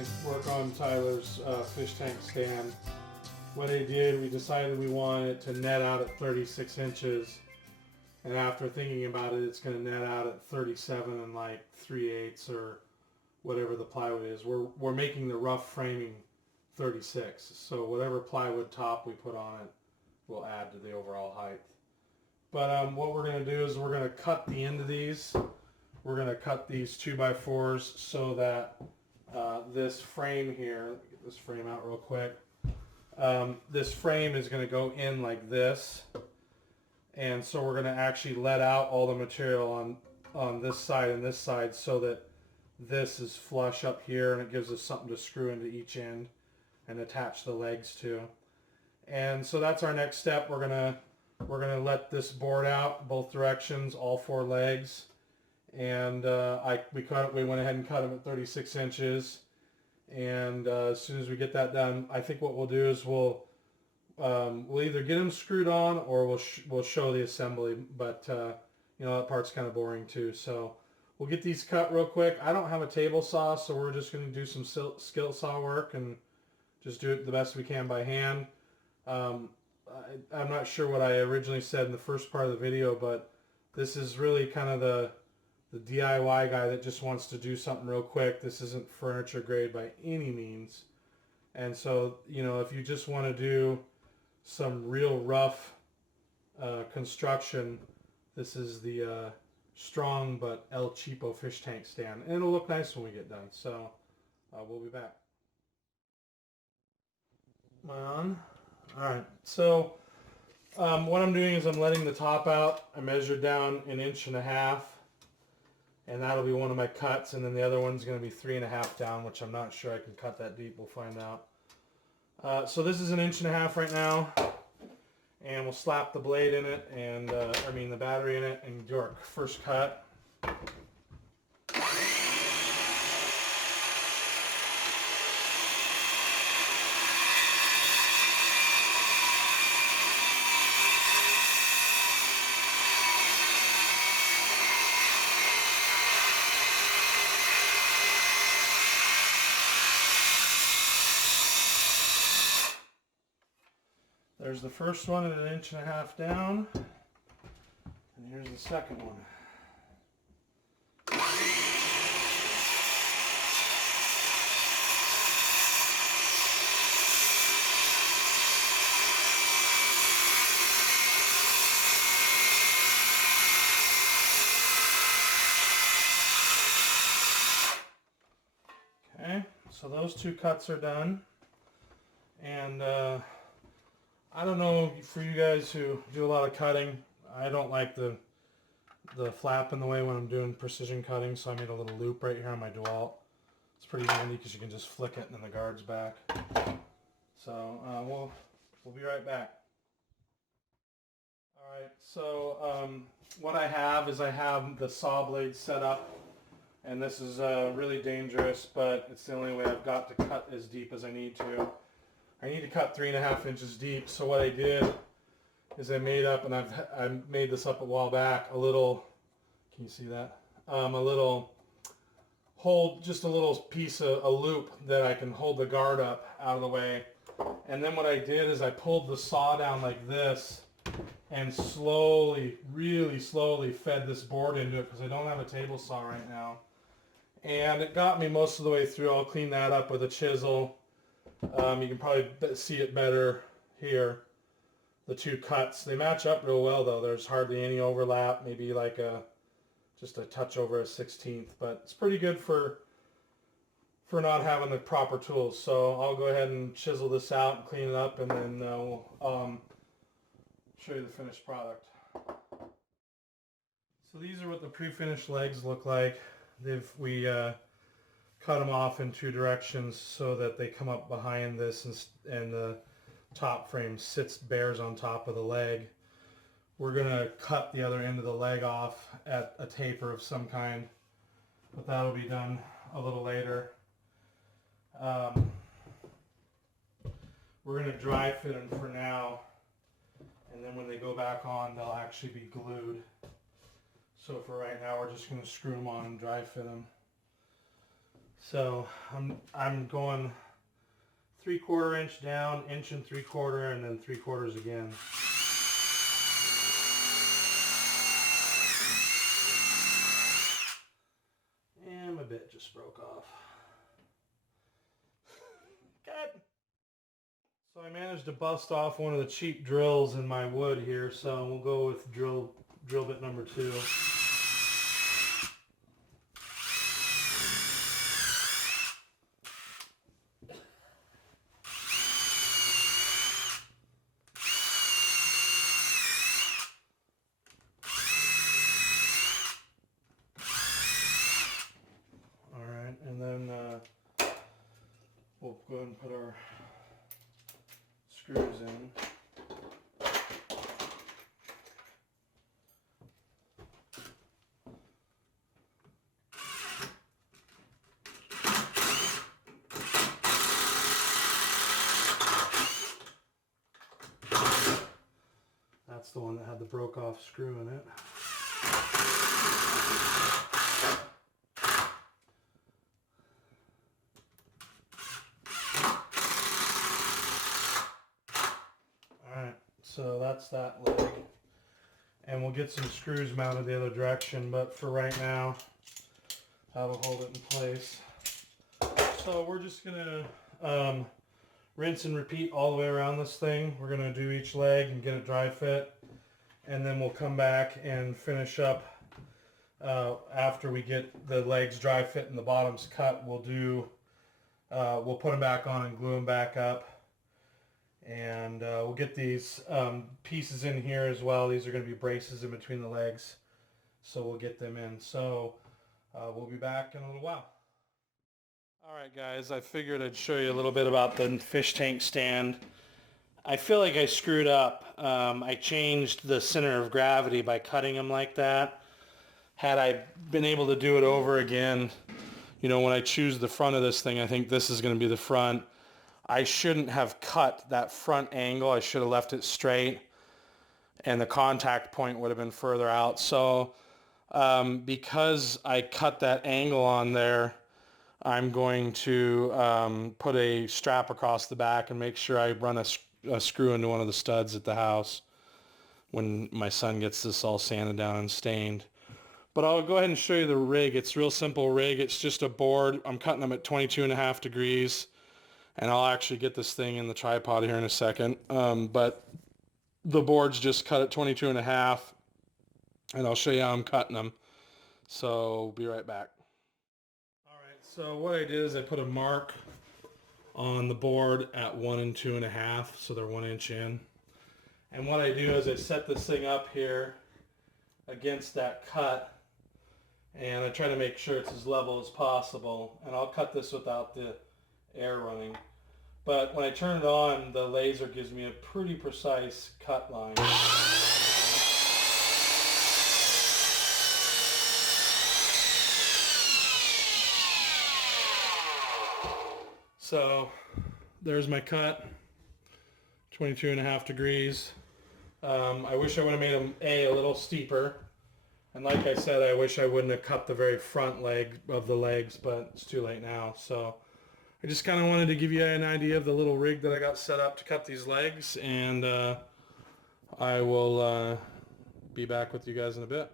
going to work on Tyler's fish tank stand. What I did, we decided we wanted it to net out at 36 inches. And after thinking about it, it's going to net out at 37 and like 3/8 or whatever the plywood is. We're making the rough framing 36. So whatever plywood top we put on it will add to the overall height. But what we're going to do is we're going to cut the end of these. We're going to cut these 2x4s so that this frame here, let me get this frame out real quick. This frame is going to go in like this. And so we're going to actually let out all the material on this side and this side so that this is flush up here and it gives us something to screw into each end and attach the legs to. And so that's our next step. We're gonna let this board out both directions, all 4 legs. And we went ahead and cut them at 36 inches. And as soon as we get that done, I think what we'll do is we'll either get them screwed on or we'll show the assembly. But you know, that part's kind of boring too. So we'll get these cut real quick. I don't have a table saw, so we're just going to do some skill saw work and just do it the best we can by hand. I'm not sure what I originally said in the first part of the video, but this is really kind of the DIY guy that just wants to do something real quick. This isn't furniture grade by any means. And so, you know, if you just want to do some real rough construction, this is the Strong but El Cheapo fish tank stand. And it'll look nice when we get done. So we'll be back. Am I on? Alright, so what I'm doing is I'm letting the top out. I measured down 1.5 inches, and that'll be one of my cuts, and then the other one's going to be 3.5 down, which I'm not sure I can cut that deep. We'll find out. So this is 1.5 inches right now, and we'll slap the blade in it, and the battery in it, and do our first cut. There's the first one at 1.5 inches down, and here's the second one. Okay, so those 2 cuts are done, and I don't know, for you guys who do a lot of cutting, I don't like the flap in the way when I'm doing precision cutting, so I made a little loop right here on my DeWalt. It's pretty handy because you can just flick it and then the guard's back. So we'll be right back. Alright, so what I have is I have the saw blade set up, and this is really dangerous, but it's the only way I've got to cut as deep as I need to. I need to cut 3.5 inches deep, so what I did is I made up, and I made this up a while back, a little, can you see that? A little just a little piece of a loop that I can hold the guard up out of the way. And then what I did is I pulled the saw down like this and slowly, really slowly fed this board into it because I don't have a table saw right now. And it got me most of the way through. I'll clean that up with a chisel. You can probably see it better here. The 2 cuts, they match up real well though. There's hardly any overlap, maybe like just a touch over a 1/16, but it's pretty good for not having the proper tools. So I'll go ahead and chisel this out and clean it up, and then we'll show you the finished product. So these are what the pre-finished legs look like. We cut them off in 2 directions so that they come up behind this, and the top frame bears on top of the leg. We're going to cut the other end of the leg off at a taper of some kind, but that'll be done a little later. We're going to dry fit them for now, and then when they go back on, they'll actually be glued. So for right now, we're just going to screw them on and dry fit them. So I'm going 3/4 inch down, 1 3/4 inch, and then 3/4 again. And my bit just broke off. God. So I managed to bust off one of the cheap drills in my wood here, so we'll go with drill bit number 2. Alright, and then we'll go ahead and put our screws in. That's the one that had the broke off screw in it. Alright, so that's that leg. And we'll get some screws mounted the other direction, but for right now, that'll hold it in place. So we're just gonna rinse and repeat all the way around this thing. We're gonna do each leg and get it dry fit, and then we'll come back and finish up after we get the legs dry fit and the bottoms cut. We'll put them back on and glue them back up, and we'll get these pieces in here as well. These are going to be braces in between the legs, so we'll get them in. So we'll be back in a little while. Alright guys, I figured I'd show you a little bit about the fish tank stand. I feel like I screwed up. I changed the center of gravity by cutting them like that. Had I been able to do it over again, you know, when I choose the front of this thing, I think this is going to be the front. I shouldn't have cut that front angle. I should have left it straight, and the contact point would have been further out. So because I cut that angle on there, I'm going to put a strap across the back and make sure I run a screw into one of the studs at the house when my son gets this all sanded down and stained. But I'll go ahead and show you the rig. It's a real simple rig. It's just a board. I'm cutting them at 22.5 degrees, and I'll actually get this thing in the tripod here in a second. But the board's just cut at 22.5, and I'll show you how I'm cutting them. So be right back. So what I did is I put a mark on the board at 1 2.5, so they're 1 inch in. And what I do is I set this thing up here against that cut, and I try to make sure it's as level as possible. And I'll cut this without the air running. But when I turn it on, the laser gives me a pretty precise cut line. So there's my cut, 22.5 degrees. I wish I would have made them a little steeper. And like I said, I wish I wouldn't have cut the very front leg of the legs, but it's too late now. So I just kind of wanted to give you an idea of the little rig that I got set up to cut these legs. And I will be back with you guys in a bit.